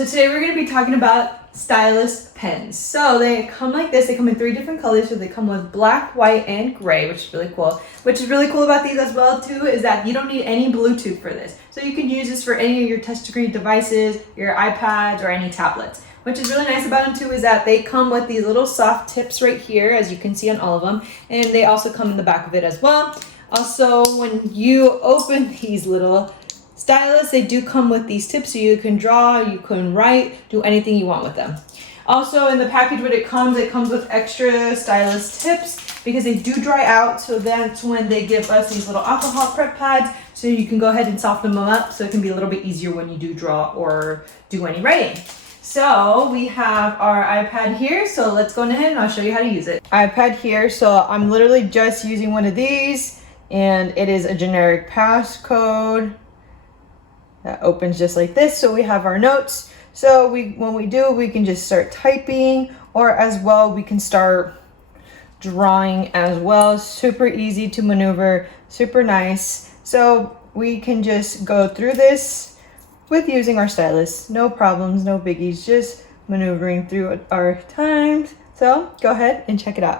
So today we're going to be talking about Stylist pens. So they come like this. They come in 3 different colors. So they come with black, white, and gray, which is really cool. Which is really cool about these as well too is that you don't need any Bluetooth for this. So you can use this for any of your touchscreen devices, your iPads, or any tablets. Which is really nice about them too is that they come with these little soft tips right here, as you can see on all of them. And they also come in the back of it as well. Also, when you open these little Stylus, they do come with these tips so you can draw, you can write, do anything you want with them. Also in the package when it comes with extra stylus tips because they do dry out, so that's when they give us these little alcohol prep pads so you can go ahead and soften them up so it can be a little bit easier when you do draw or do any writing. So we have our iPad here, so let's go ahead and I'll show you how to use it. iPad here, so I'm literally just using one of these and it is a generic passcode. That opens just like this, so we have our notes. So when we do, we can just start typing, or as well, we can start drawing as well. Super easy to maneuver, super nice. So we can just go through this with using our stylus. No problems, no biggies, just maneuvering through our times. So go ahead and check it out.